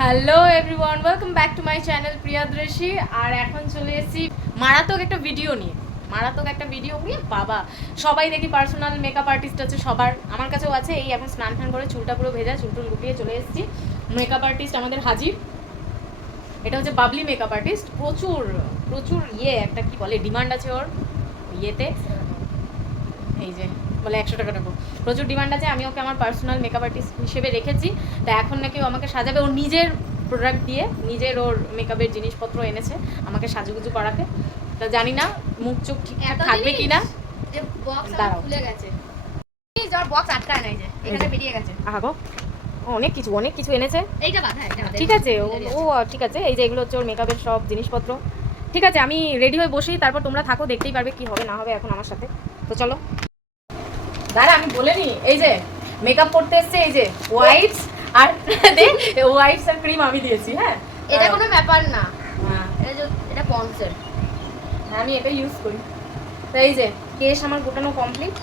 Hello everyone, welcome back to my channel Priyadarshi. আর এখন চলে এসেছি মারাত্মক একটা ভিডিও নিয়ে। বাবা, সবাই দেখি পার্সোনাল মেকআপ আর্টিস্ট আছে সবার, আমার কাছেও আছে। এই এখন স্নান টান করে চুলটা পুরো ভেজা, চুলটুল গুটিয়ে চলে এসেছি। মেকআপ আর্টিস্ট আমাদের হাজির। এটা হচ্ছে বাবলি মেকআপ আর্টিস্ট। প্রচুর প্রচুর একটা কি বলে ডিমান্ড আছে ওর ইয়েতে, এই যে বলে 100 টাকা দেবো, প্রচুর ডিমান্ড আছে। আমি ওকে আমার পার্সোনাল মেকআপ আর্টিস্ট হিসেবে রেখেছি। তা এখন নাকি ও আমাকে সাজাবে, ওর নিজের প্রোডাক্ট দিয়ে, নিজের ওর মেকআপের জিনিসপত্র এনেছে আমাকে সাজুগুজু করাতে। তা জানি না মুখ চোখ ঠিকঠাক থাকবে কি না। খুলে গেছে, বক্স আটকায় নাই, যে এখানে বেরিয়ে গেছে। আহাগো, অনেক কিছু এনেছে। এইটা বাধা, ঠিক আছে, ও ঠিক আছে। এই যে এগুলো হচ্ছে ওর মেকআপের সব জিনিসপত্র। ঠিক আছে, আমি রেডি হয়ে বসেই, তারপর তোমরা থাকো, দেখতেই পারবে কি হবে না হবে এখন আমার সাথে। তো চলো দাঁড়া, আমি বলে নি। এই যে মেকআপ করতে এসছে, এই যে হোয়াইটস আর হোয়াইটস আর ক্রিম আমি দিয়েছি। হ্যাঁ, এটা কোনো ব্যাপার না, হ্যাঁ এটা পন্সের, আমি এটা ইউজ করি। তো এই যে কেশ আমার গোটানো কমপ্লিট,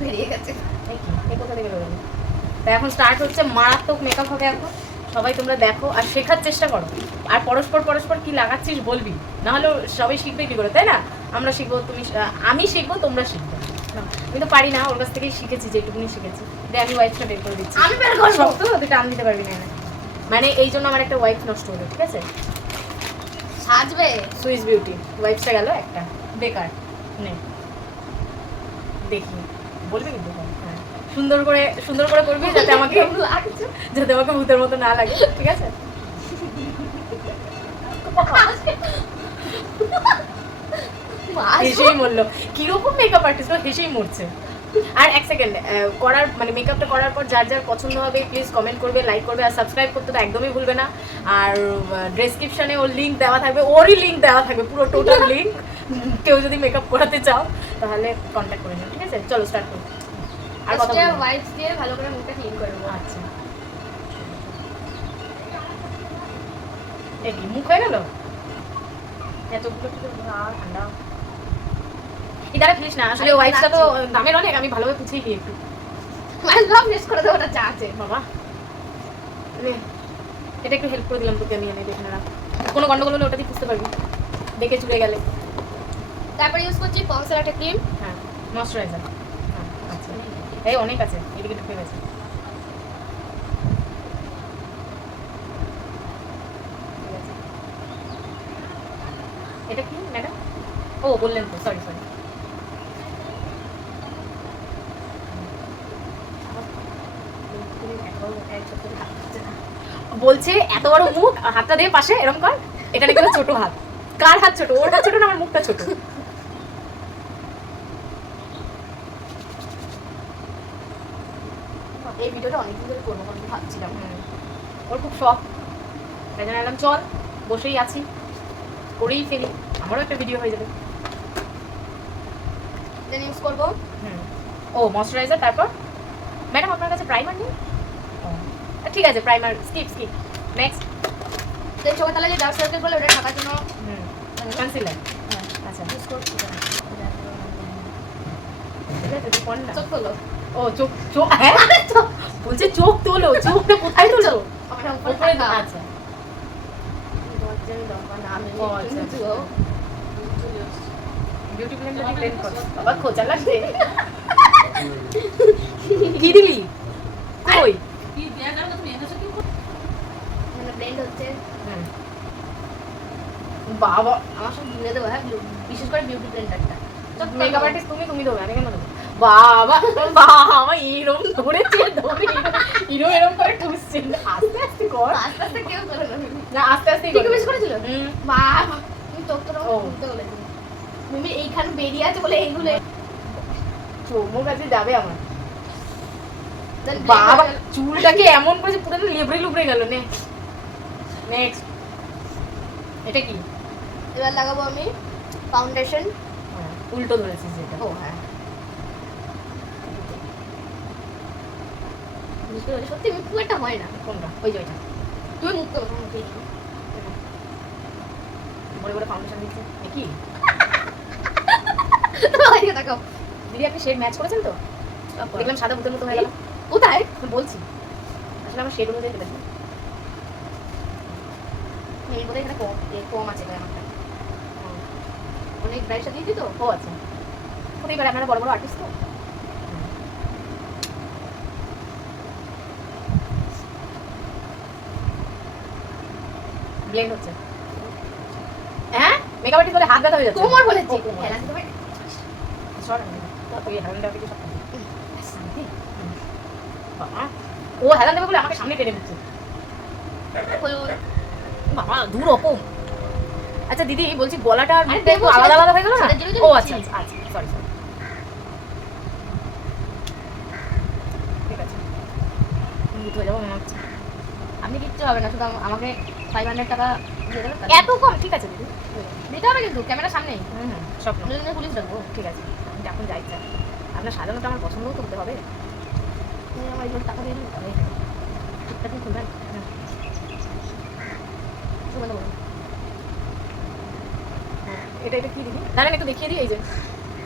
বেরিয়ে গেছে। এই কোথা থেকে বেরোবে। তা এখন স্টার্ট হচ্ছে, মারাত্মক মেকআপ হবে এখন। সবাই তোমরা দেখো আর শেখার চেষ্টা করো। আর পরস্পর কি লাগাচ্ছিস বলবি, নাহলে সবাই শিখবে কি করে, তাই না? আমরা শিখবো, আমি শিখবো, তোমরা শিখবে। আমি তো পারি না, ওর কাছ থেকেই শিখেছি, যেটুকুনি শিখেছি। আমি ওয়াইফটা বের করে দিচ্ছি। আমি বের করব, সব তো দুটো আন দিতে পারবি না, মানে এই জন্য আমার একটা ওয়াইফ নষ্ট হলো। ঠিক আছে, সাজবে সুইস বিউটি ওয়াইফটা গেল একটা, বেকার নে। দেখি বলবি কিন্তু, হ্যাঁ সুন্দর করে করবি, যাতে আমাকে ভূতের মতো না লাগে। ঠিক আছে, হেসেই মরলো। কিরকম মেকআপ আর্টিস্ট, হেসেই মরছে। আর এক সেকেন্ড, করার মানে মেকআপটা করার পর যার যার পছন্দ হবে প্লিজ কমেন্ট করবে, লাইক করবে, আর সাবস্ক্রাইব করতে তো একদমই ভুলবে না। আর ডেসক্রিপশনে ওর লিঙ্ক দেওয়া থাকবে, ওরই লিঙ্ক দেওয়া থাকবে, পুরো টোটাল লিঙ্ক। কেউ যদি মেকআপ করাতে চাও তাহলে কন্ট্যাক্ট করে নিও। ঠিক আছে, চলো স্টার্ট করি। আর কথা বলবো, ওয়াইপস দিয়ে ভালো করে মুখটা ক্লিন করে নেবো। আচ্ছা, এই মুখ হয়ে গেল এতগুলো, ঠান্ডা ইদারা ফিলিস না। আসলে ওয়াইফটা তো দামের অনেক, আমি ভালোভাবে পুছিয়ে দিই একটু। সব মিস করে দেবো, ওটা চা আছে বাবা, এটা একটু হেল্প করে দিলাম তোকে আমি, এনে দেখে না কোনো গন্ডগোল হলে ওটা দিয়ে বুঝতে পারবি, দেখে চুড়ে গেলে। তারপরে ইউজ করছি পন্সের একটা ক্রিম, হ্যাঁ ময়শ্চারাইজার। হ্যাঁ আচ্ছা, এই অনেক আছে, এদিকে ঢুকে গেছে। এটা কি ম্যাডাম? ও বললেন তো, সরি। বলছে এত বড় মুখ, হাতটা দিয়ে পাশে এরকম কর। এটা নাকি ছোট হাত। কার হাত ছোট? ওর হাত ছোট না আমার মুখটা ছোট? এই ভিডিওটা অনেকদিন ধরে করবো ভাবছিলাম। ওর খুব শখ, তাই জন্য এলাম চল, বসেই আছি, করেই ফেলি, আমারও একটা ভিডিও হয়ে যাবে। দেন ইউজ করবো ও ময়শ্চারাইজার। তারপর ম্যাডাম আপনার কাছে প্রাইমার নেই? ঠিক আছে, প্রাইমার স্কিপ। নেক্সট, দেন চোখের তলায় যে ডার্ক সার্কেল বলে ওটা ঢাকার জন্য কনসিলার। আচ্ছা, ইউজ করছি। চোখ তোলো। ও চোখ হ্যাঁ বলছে চোখ তোলো, চোখটা কোথায় তোলো? উপরে। আচ্ছা, বিউটি ব্লেন্ডার দিয়ে ব্লেন্ড কর। বাবা খোঁচা লাগছে। কি দিলি? কই? মানে ব্লেন্ড হচ্ছে। বাবা, আমার সব ঘুরে দেবো। হ্যাঁ, বিশেষ করে বিউটি ব্লেন্ডারটা। মেকআপ আর্টিস্ট তুমি দেবো, আমি কেন দেবো? বাবা এরম ধরেছে, এরম করে ঠুসছে। আস্তে কর, আস্তে কেউ করে না আস্তে ঠিক বেশ করেছিল। বাবা, তুমি চোখটা ঘুরতে বলেছি। তুমি এইখানে বেরিয়ে আছে বলে এইগুলো চোখ কাছে যাবে আমার। বাবা চুলটাকে এমন করেছে পুরো লেবড়ে গেল। নেক্সট, এটা কি? এবার লাগাবো আমি ফাউন্ডেশন। উল্টো ধরেছিস যেটা। ও হ্যাঁ, সত্যি মুখ একটা হয় না। কোনটা? ওই যে ওইটা। তুমি মুখ তো মুখে বড় ফাউন্ডেশন দিচ্ছে কি? তোমার দিকে তাকাও। দিদি আপনি শেড ম্যাচ করেছেন তো? দেখলাম সাদা ভূতের মতো হয়ে গেল। কোথায়? বলছি আসলে আমার শেড অনুযায়ী কেটেছে। মেয়ের বোধহয় এখানে কম আছে আমারটা। অনেক ব্রাইটটা দিয়েছি তো। ও আচ্ছা, হতেই পারে, আপনারা বড় বড় আর্টিস্ট তো। ব্লেন্ড হচ্ছে। হ্যাঁ, মেকআপ আর্টিস্ট বলে হাত ব্যথা হয়ে যাচ্ছে। কোমর বলেছি। ও, কোমর। হেলান তোমার সর আমি। তো এই হেলান দেওয়া থেকে সব শান্তি। বাবা, ও হেলান দেবে বলে আমাকে সামনে টেনে দিচ্ছে। বাবা, দূর রকম। আচ্ছা দিদি, বলছি গলাটা আর মুখটা একটু আলাদা আলাদা হয়ে গেল না? ও আচ্ছা আচ্ছা আচ্ছা, সরি সরি, ঠিক আছে। ভূত হয়ে যাবো মনে হচ্ছে। আপনি কিচ্ছু হবে না, শুধু আমাকে 500 টাকা দিয়ে দেবেন। এত কম? ঠিক আছে দিদি, দিতে হবে কিন্তু ক্যামেরার সামনেই। স্বপ্ন। পুলিশ রাখবো। ঠিক আছে, আমি এখন যাই যা। আপনার সাজানোটা আমার পছন্দও তো হতে হবে। আমার এইগুলো টাকা দিয়ে দিন। তবে ঠিকঠাক খুলবেন। সুগন্ধ বলুন। এটা এটা কি দিদি? দাঁড়ান একটু দেখিয়ে দিই। এই যে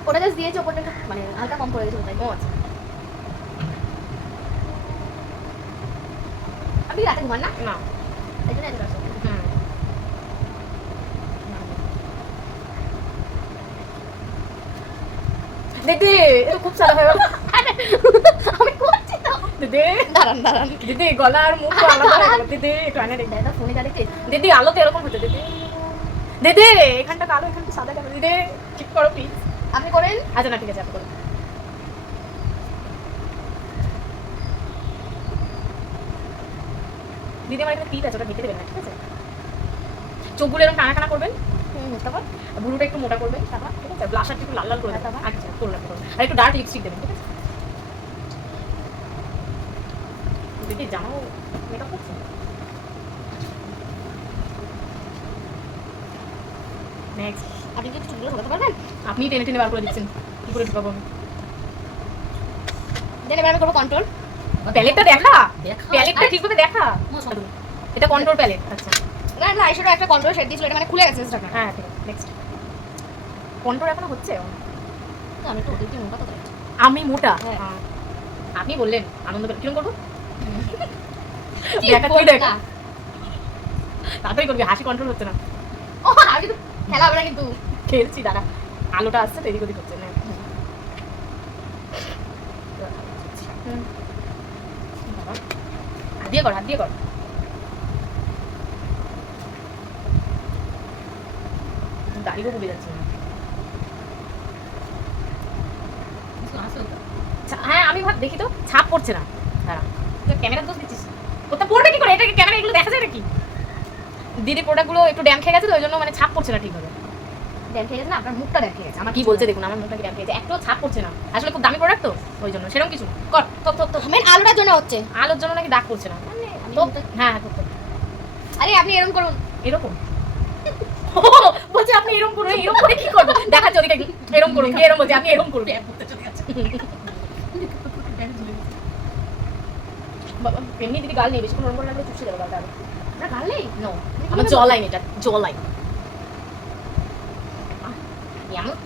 ওটা জাস্ট দিয়েছে, ওপরটা একটু মানে হালকা কম করে দিয়েছে তাই। ও আচ্ছা, আপনি কি রাতে ঘুমান না? না এই জন্য এত কষ্ট। হুম। দিদি, এটা খুব সাদা হয়ে গেল। আমি করছি তো। দিদি দাঁড়ান দাঁড়ান। দিদি, গলা আর মুখ তো আলাদা হয়ে গেল। দিদি একটু আয়না দেখবে। দাদা ফোনে যা দেখছিস। দিদি, আলো তো এরকম হচ্ছে দিদি। দিদি, এখানটা কালো, এখানটা সাদা কেন? দিদি ঠিক করো প্লিজ। আপনি করেন। আচ্ছা না, ঠিক আছে, আপনি করুন। দিদি, আমার এখানে টিপ আছে, ওটা কেটে দেবেন না, ঠিক আছে? চোখগুলো এরকম টানা টানা করবেন, তারপর ভুরুটা একটু মোটা করবেন, তারপর ঠিক আছে? ব্লাশারটা একটু লাল লাল করে দেবেন। আচ্ছা, করলাম করলাম। আর একটু ডার্ক লিপস্টিক দেবেন, ঠিক আছে? দিদি, জামাও মেকআপ করছেন? নেক্সট, আপনি কি চুলগুলো ঢোকাতে পারবেন? আপনি টেনে টেনে বার করে দিচ্ছেন, কি করে ঢুকাবো আমি? দেন এবার আমি করবো কন্ট্রোল। প্যালেটটা দেখা, প্যালেটটা ঠিকভাবে দেখা। এটা কন্ট্রোল প্যালেট। আচ্ছা, না না, আইশ্যাডো একটা কন্ট্রোল শেড দিয়েছিল, এটা মানে খুলে গেছে ঢাকা। হ্যাঁ ঠিক আছে। নেক্সট, কন্ট্রোল এখনো হচ্ছে? আমি তো ওদেরকে মোটা তো দেখাচ্ছি। আমি মোটা? হ্যাঁ। আপনি বললেন আনন্দ পেলে কিরকম করবো? কি দেখা তুই বলবো দেখ, না? তাড়াতাড়ি করবি, হাসি কন্ট্রোল হচ্ছে না। ও আমি কিন্তু খেলা হবে না কিন্তু। খেলছি, দাঁড়া। আলোটা আসছে তো, এদিক ওদিক হচ্ছে না। বাবা, হাত দিয়ে কর, হাত দিয়ে কর। দাড়িও কমে যাচ্ছে না। হ্যাঁ, আমি ভাব দেখি তো, ছাপ পড়ছে না। দাঁড়া, ক্যামেরা দোষ দিচ্ছিস? ওটা পড়বে কি করে? এটা ক্যামেরা এগুলো দেখা যায় নাকি? দিদি প্রোডাক্টগুলো একটু ড্যাম খেয়ে গেছে তো, ওই জন্য মানে ছাপ পড়ছে না ঠিকভাবে। দেখে গেছে না, আপনার মুখটা দেখে গেছে। আমার কি বলছে দেখুন, আমার মুখটা কি ড্যাম খেয়েছে, একটু ছাপ পড়ছে না। আসলে খুব দামি প্রোডাক্ট তো, ওই জন্য। সেরকম কিছু না। কর, থপ থপ থপ। মেন আলোটার জন্য হচ্ছে। আলোর জন্য নাকি দাগ পড়ছে না। আমি থপ, মুখটা- হ্যাঁ হ্যাঁ, থপ থপ। আরে আপনি এরকম করুন। এরকম বলছে আপনি এরকম করুন। এরকম করে কি করবো? দেখাচ্ছে ওদিকে, এরকম করুন। এরকম বলছে, আপনি এরকম করুন। বাবা, এমনি দিদি গাল নেই, বেশিক্ষণ ওরকম করে লাগলে চুষে যাবে গালটা। না গালেই নো, আমার জ লাইন, এটা জ লাইন। এমন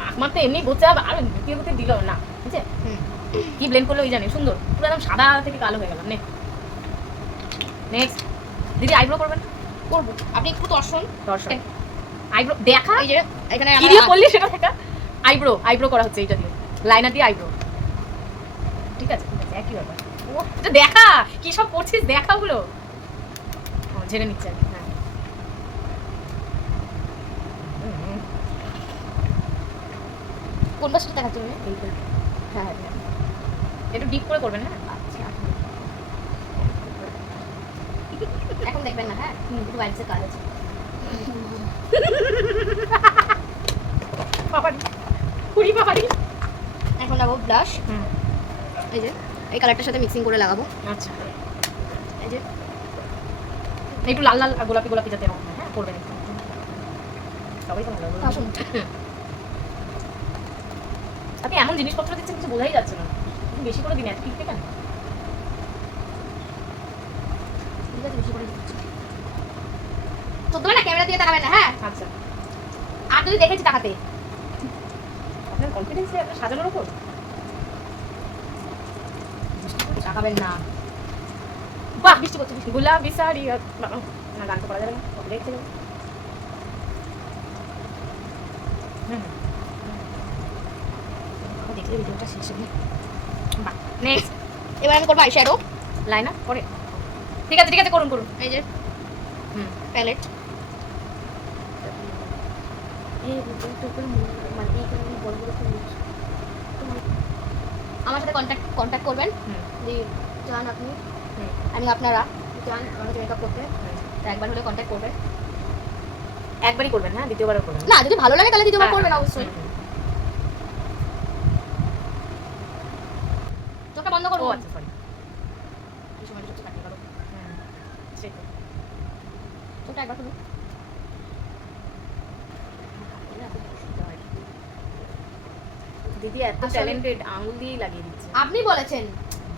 নাক মারতে এমনি বলছে, আর দ্বিতীয় করতে দিল না, ঠিক আছে? কি ব্লেন্ড করলে ওই জানে, সুন্দর পুরো একদম সাদা থেকে কালো হয়ে গেলাম। নেক্সট, দিদি আইব্রো করবেন? করবো। আপনি একটু দর্শন দর্শন আইব্রো দেখা, এই যে এখানে কি দিয়ে করলি সেটা দেখা। আইব্রো, আইব্রো করা হচ্ছে এটা দিয়ে, লাইনার দিয়ে আইব্রো। ঠিক আছে ঠিক আছে, একই ব্যাপার। ও এটা দেখা, কি সব করছিস দেখা ওগুলো। ঝেড়ে নিচ্ছে আর কি, হ্যাঁ। কোন পাশটা দেখাচ্ছি তুমি? এইটা হ্যাঁ হ্যাঁ। একটু ডিপ করে করবেন, হ্যাঁ। আচ্ছা। এখন দেখবেন না, হ্যাঁ একটু বাইরে কাজ আছে। বাবারি, কুড়ি বাবারি। এখন লাগাবো ব্লাশ। এই যে এই কালারটার সাথে মিক্সিং করে লাগাবো। আচ্ছা, এই যে একটু লাল লাল আর গোলাপি গোলাপি যাতে হয়, হ্যাঁ করবেন একটু। সবাই তো ভালো আসুন। আপনি এমন জিনিসপত্র দিচ্ছেন কিছু বোঝাই যাচ্ছে না। বেশি করে দিন, এত টিকতে কেন? ঠিক আছে, বেশি করে দিচ্ছি। তো না ক্যামেরা দিয়ে তাকাবেন না, হ্যাঁ? আচ্ছা, আর যদি দেখেছি তাকাতে। আপনার কনফিডেন্স সাজানোর উপর তাকাবেন না। বাহ বৃষ্টি করছে, বৃষ্টি গোলাপি শাড়ি না গান তো করা যাবে না, দেখতে যাবে। দেখলে ভিডিওটা শেষ হবে। বাহ নেক্সট এবার আমি করবো আইশ্যাডো লাইনার পরে। ঠিক আছে ঠিক আছে, করুন করুন। এই যে প্যালেট আমার সাথে কন্ট্যাক্ট করবেন যদি চান আপনি, আমি আপনারা চান আমার সাথে মেকআপ করতে, তো একবার হলে কন্ট্যাক্ট করবেন। একবারই করবেন, হ্যাঁ দ্বিতীয়বারও করবেন না যদি ভালো লাগে তাহলে দ্বিতীয়বার করবেন অবশ্যই। চোখটা বন্ধ করবো। ও আচ্ছা সরি, এই সময় চোখটা কাটিয়ে করো। সেই তো। চোখটা একবার খুলুন। দিদি এত আসলে- ট্যালেন্টেড, আঙুল দিয়েই লাগিয়ে দিচ্ছে। আপনি বলেছেন।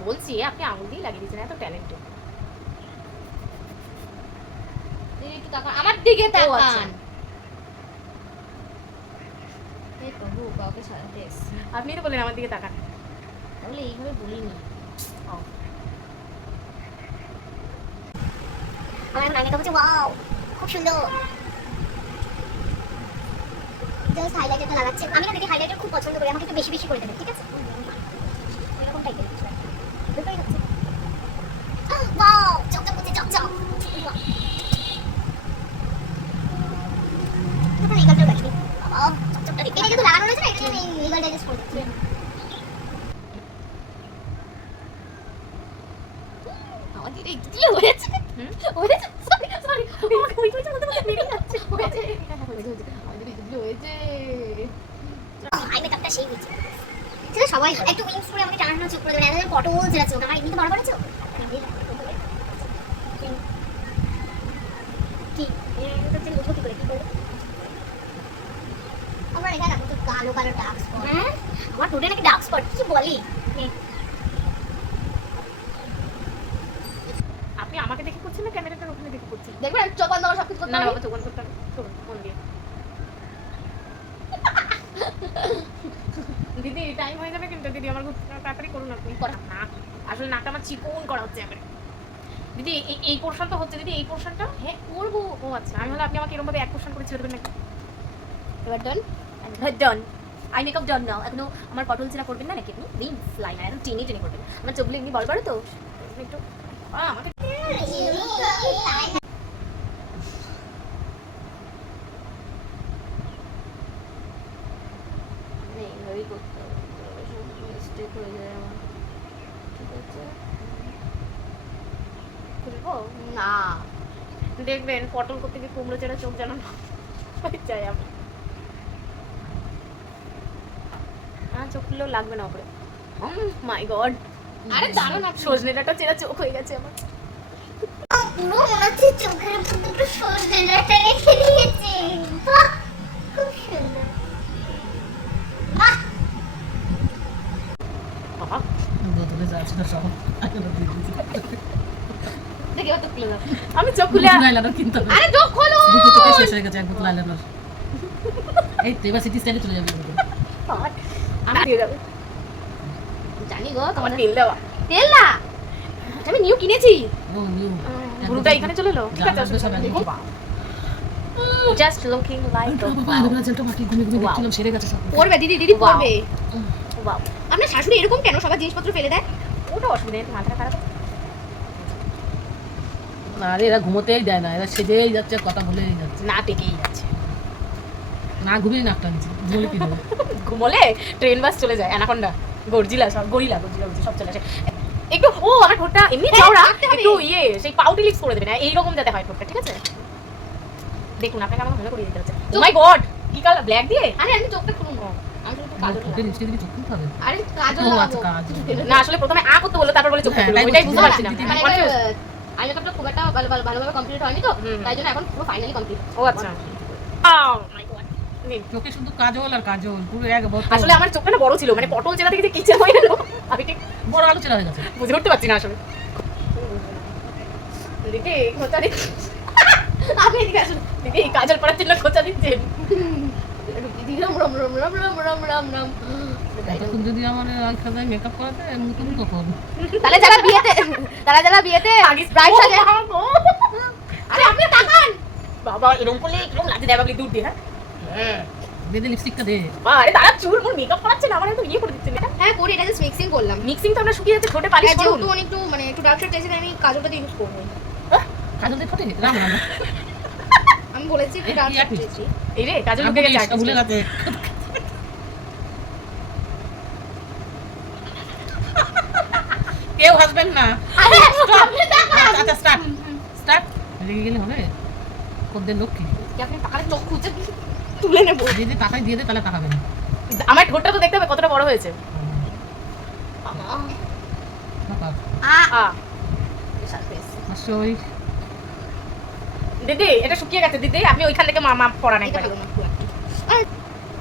বলছি আপনি আঙুল দিয়েই লাগিয়ে দিচ্ছেন, এত ট্যালেন্টেড। দিদি একটু তাকান আমার দিকে, আচ্ছা। তাকান। হে প্রভু, কাউকে সাজাতে এসেছি। আপনি তো বললেন আমার দিকে তাকান। তাহলে এইভাবে বলিনি। ও আমার এখন মেকআপ হচ্ছে, ওয়াও খুব সুন্দর। জাস্ট হাইলাইটারটা লাগাচ্ছে। আমি না দিদি হাইলাইটার খুব পছন্দ করি, আমাকে একটু বেশি বেশি করে দেবেন, ঠিক আছে? এরকম টাইপের কিছু একটা। দুটোই হচ্ছে। ওয়াও চকচক করছে, চকচক। এখন এই গালটা রাখি। বাবা চকচকটা দেখি। এটা যেহেতু লাগানো রয়েছে না, এটা আমি এই গালটা অ্যাডজাস্ট করে দিচ্ছি। আমার দিদি কি হয়েছে? হয়েছে? Sorry sorry. ওই তো বলতে বলতে বেরিয়ে যাচ্ছে। হয়েছে। আমার দিদি কি হয়েছে? আই মেকআপটা সেই হয়েছে। সেটা সবাই করে। একটু উইংস করে আমাকে টানানো চোখ করে দেবেন, এত পটল যেটা চোখ আমার এমনিতে বড় বড় চোখ। কি এটা হচ্ছে বুঝবো কি করে, কি করবো? আমার এখানে দেখো তো কালো কালো ডার্ক স্পট। হ্যাঁ আমার টোটাল নাকি ডার্ক স্পট, কি বলি? আপনি আমাকে দেখে করছেন না ক্যামেরাটার ওখানে দেখে করছেন? দেখবেন চোখ বন্ধ করে সবকিছু করতে না না হবে। বাবা, চোখ বন্ধ করতে হবে। করুন, মন দিয়ে। দিদি টাইম হয়ে যাবে কিন্তু দিদি, আমার খুব তাড়াতাড়ি করুন আপনি। না আসলে নাকটা আমার চিকন করা হচ্ছে এবারে। দিদি এই পোর্শনটা হচ্ছে দিদি, এই পোর্শনটা হ্যাঁ করবো। ও আচ্ছা, আমি হলে আপনি আমাকে এরকম ভাবে এক পোর্শন করে ছেড়ে দেবেন নাকি? এবার ডান। ডান। আই মেকআপ ডান নাও। এখনো আমার পটল চেনা করবেন না নাকি আপনি? উইংস লাইনার একদম টেনে টেনে করবেন। আমার চোখগুলো এমনি বড় বড় তো একটু আমাকে এইভাবেই করতে হবে, মিস্টেক হয়ে যায় আমার। ঠিক আছে খুলবো। না দেখবেন পটল করতে গিয়ে কুমড়ো চেরা চোখ যেন না হয়ে যায় আমার। চোখ খুললেও লাগবে না ওপরে। মাই গড, আরে দাঁড়ান আপনি। সজনে ডাঁটা চেরা চোখ হয়ে গেছে আমার। পুরো মনে হচ্ছে চোখের পুরো সজনে ডাঁটা রেখে দিয়েছে। বাহ, খুব সুন্দর। বাহ, বোতলে যা ছিল সব একেবারে দিয়ে দিয়েছি। দেখি এবার তো খুলে দাও। আমি চোখ খুলে দুটো আইলাইনার কিনতে হবে। আরে চোখ খোলো। দুটো চোখে শেষ হয়ে গেছে এক বোতল আইলাইনার। এই তো এবার সিটি স্টাইলে চলে যাবে বোতল। আমি দিয়ে যাবে। জানি গো আমার তোমার তেল দেওয়া। তেল না, আমি নিউ কিনেছি। ও নিউ গুরুটা এখানে চলে এলো। ঠিক আছে, জামাটা সব একদম জাস্ট লুকিং লাইক বাবা এগুলো জেলটা বাকি ঘুমিয়ে ঘুমিয়ে Wow. দেখছিলাম সেরে গেছে সব। পড়বে দিদি, দিদি Wow. পড়বে। ওয়াও, আপনার শাশুড়ি এরকম কেন সবার জিনিসপত্র ফেলে দেয়? ওটা অসুবিধা নেই, মাথা খারাপ। না রে এরা ঘুমোতেই দেয় না, এরা সেজেই যাচ্ছে কথা বলেই যাচ্ছে। না টেকেই যাচ্ছে। না ঘুমিয়ে নাকটা নিচ্ছে ঘুমলে কি হবে? ঘুমোলে ট্রেন বাস চলে যায়, অ্যানাকোন্ডা গর্জিলা সব গরিলা সব চলে আসে। একটু আমার ঠোঁটটা এমনি চওড়া, থাকতে হবে। একটু সেই পাউটি লিপস করে দেবেন, এইরকম যাতে হয় ঠোঁটটা, ঠিক আছে? দেখুন আপনাকে আমাকে ভালো করে দিতে হচ্ছে। ও মাই গড, কি কালার ব্ল্যাক দিয়ে? আরে আমি চোখটা খুলুন না, আমি শুধু কাজল ঠোঁটে লাগাবো। লিপস্টিক দিয়ে চোখ খুলতে হবে। আরে কাজল ও লাগাবো। আচ্ছা, কাজল। না আসলে প্রথমে আ করতে বললো, তারপর বলে চোখ হ্যাঁ, খুলবো, তাই ওইটাই বলছি। বুঝতে পারছি না। দিদি, মানে Confused? আই মেকআপটা খুব একটা ভালোভাবে কমপ্লিট হয়নি তো, হুম। তাই জন্য এখন পুরো ফাইনালি কমপ্লিট। ও আচ্ছা। My god. চোখে শুধু কাজল আর কাজল পুরো এক বোতল। আসলে আমার চোখটা না বড় ছিল, মানে পটল চেনা থেকে যে কিচেন হয়ে গেল আমি ঠিক বড় আলু চেরা হয়ে গেছে। বুঝে উঠতে পারছি না আসলে। দিদি খোঁচা দিচ্ছি। আপনি এদিকে আসুন। দিদি এই কাজল পড়ার জন্য খোঁচা দিচ্ছেন। দিদি রাম রাম রাম রাম রাম রাম রাম রাম। এখন যদি আমার আইখাদায় মেকআপ করাতে এমনি তুমি কখন তাহলে যারা বিয়েতে আগে ব্রাইড সাজে, আরে আপনি তাকান বাবা, এরকম করলে এরকম লাগে দেয় বাবলি দূর দিয়ে। হ্যাঁ দে দে লিপস্টিকটা দে। আরে দাঁড়া, চুল মোর মেকআপ করাচ্ছে না, আমার একটু ইয়ে করে দিচ্ছে না। হ্যাঁ করি, এটা জাস্ট মিক্সিং করলাম। মিক্সিং তো আমরা শুকিয়ে যাচ্ছে, ঠোঁটে পালিশ হ্যাঁ, করুন। যেহেতু একটু মানে একটু ডার্ক শেড চাইছি, তাই আমি কাজলটা ইউজ করবো। কাজল দিয়ে ফটে রাম রাম। আমি বলেছি একটু ডার্ক কি শেড আপনি? চাইছি। এই রে কাজল আমি ঢুকে গেছে বলিস, ভুলে গেছে। কেউ হাসবেন না। আচ্ছা স্টার্ট স্টার্ট। রেগে গেলে হবে? কোদ্দের লক্ষ্মী কি আপনি টাকার চোখ খুঁজে তুলে নেবো? যদি টাকায় দিয়ে দে তাহলে টাকা দেবে। আমার ঠোঁটটা তো দেখতে হবে কতটা বড় হয়েছে। অবশ্যই। দিদি এটা শুকিয়ে গেছে দিদি, আপনি ওইখান থেকে মাপ পড়া নাই। এটা ভালো না খুব একটা। আর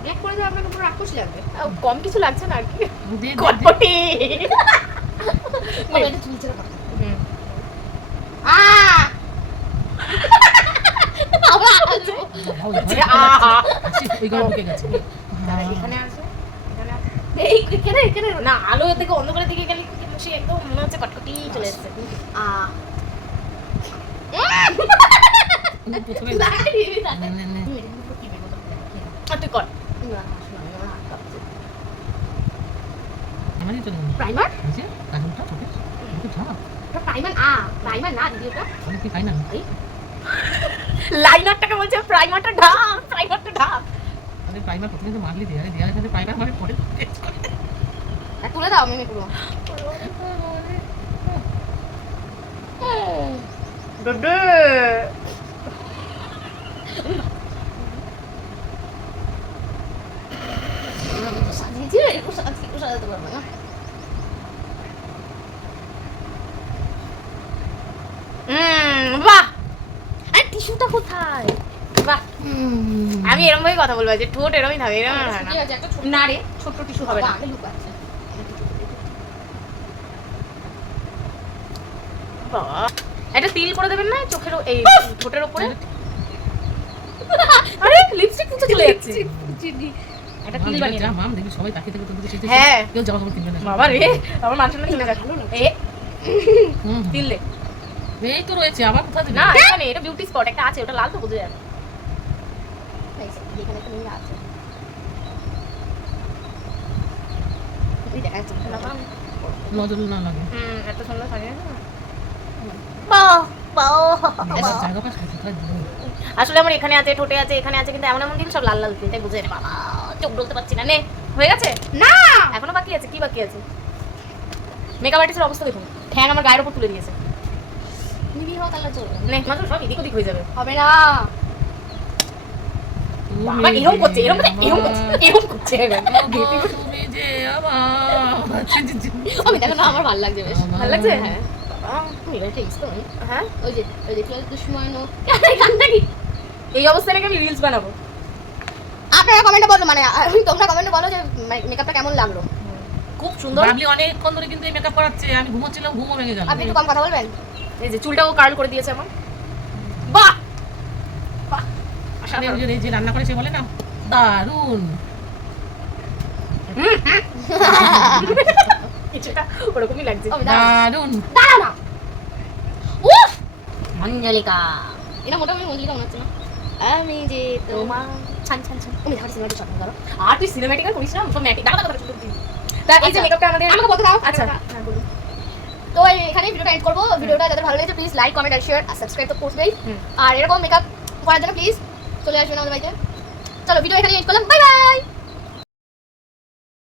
ব্ল্যাক করে দিলে আপনার উপর রাক্ষস লাগবে। কম কিছু লাগছে না আর কি। দে, দে, দে। কটপটি। তবে এটা চুলচেরা কথা। হুম। আমরা দাও, যে ঘরে আহা। আসি, ওই ঘরে ঢুকে গেছে। এখানে আছে, এখানে আছে। এই এখানে না আলো এর দিকে অন্ধকারের দিকে গেলে সে একদম মনে হচ্ছে কটকটি চলে এসেছে। প্রথমে নে, নে, নে। আর তুই কর। আমারই তো নেই। প্রাইমার এই যে, কাজলটা ঠোঁটে, ঠোঁটে ঢাক। প্রাইমার না দিদি, ওটা আমি কি খাই না? লাইনারটাকে বলছে প্রাইমারটা ঢাক, প্রাইমারটা ঢাক। আরে প্রাইমার প্রথমে তো মারলি দেয়ালে, দেয়ালের সাথে প্রাইমার মারে পরে তুলে দাও আমি পুরো। ডডে সাজিয়েছি, এরকম সাজাতে পারবে না। বাহ, আর টিস্যুটা কোথায়? বাহ। আমি এরকম ভাবে কথা বলবো যে ঠোঁট এরকমই থাকে, এরকম হয় না। ঠিক আছে, একটা ছোট না রে, ছোট্ট টিস্যু হবে না। আগে লুকাচ্ছে। বাবা, একটা তিল করে দেবেন না চোখের এই ঠোঁটের উপরে? আরে লিপস্টিক মুছে চলে যাচ্ছে। একটা তিল বানিয়ে যা দাও। মাম দেখবি সবাই তাকিয়ে থেকে তোর দিকে চেয়ে হ্যাঁ। কেউ জামা কাপড় কিনবে না। বাবা রে, আমার মান সম্মান চলে যাচ্ছে। এ হুম, তিল দে। এই তো রয়েছে, আবার কোথা দিবি? না এখানে এটা বিউটি স্পট একটা আছে, ওটা লাল তো বোঝা যায় না। এই যে, এখানে একটা মেয়ে আছে। এই দেখা যাচ্ছে না। নজর না লাগে। এত সুন্দর সাজিয়েছে না। বাহ বাহ। এবার জায়গা পাস কোথায় দিবি? আসলে আমার এখানে আছে, ঠোঁটে আছে, এখানে আছে, কিন্তু এমন এমন দিন সব লাল লাল দিতে বুঝে না। বাবা চোখ বলতে পারছি না। নে হয়ে গেছে? না, এখনো বাকি আছে। কি বাকি আছে? মেকআপ আর্টিস্টের অবস্থা দেখুন, ঠ্যাং আমার গায়ের উপর তুলে দিয়েছে। নিবি হও তাহলে চলবে। নে মাত্র সব এদিক ওদিক হয়ে যাবে। হবে না। বাবা এরকম করছে, এরকম করছে, এরকম করছে। তুমি যে আমার আমি দেখো না, আমার ভালো লাগছে বেশ। ভালো লাগছে? হ্যাঁ। বাবা, তুমি এটা টেক্সট তো আমি। হ্যাঁ ওই যে ফেল দুশ্মন ও গানটা কি? এই অবস্থায় নাকি আমি রিলস বানাবো। আপনারা কমেন্টে বলো, মানে তোমরা কমেন্টে বলো যে মেকআপটা কেমন লাগলো। খুব সুন্দর। বাবলি অনেকক্ষণ ধরে কিন্তু এই মেকআপ করাচ্ছে, আমি ঘুমোচ্ছিলাম, ঘুমও ভেঙে গেল। আপনি একটু কম কথা বলবেন? এই যে চুলটাও কার্ল করে দিয়েছে আমার। বাহ বাহ, আসলে ওই যে রান্না করে সে বলে না দারুন। কিছুটা ওরকমই লাগছে। ও, দাঁড়াও। দারুন। দাঁড়াও না। উফ, মঞ্জলিকা। এটা মোটামুটি মঞ্জলিকা মনে হচ্ছে না? আমি যে তোমার ছান ছান ছান। তুমি ধারে সিনেমাটি শপিং করো। আর তুই সিনেম্যাটিক আর করিস না, সব ম্যাটিক। দাঁড়া দাঁড়া ছোট দিন। তা এই যে আচ্ছা। মেকআপটা আমাদের আমাকে বলতে দাও। আচ্ছা হ্যাঁ, বলুন। তো এখানে ভিডিওটা এন্ড করবো। ভিডিওটা যাদের ভালো লেগেছে প্লিজ লাইক কমেন্ট আর শেয়ার আর সাবস্ক্রাইব তো করবেই। হুম। আর এরকম মেকআপ করার জন্য প্লিজ চলে আসবেন আমাদের বাড়িতে। চলো ভিডিও এখানে এন্ড করলাম, বাই বাই।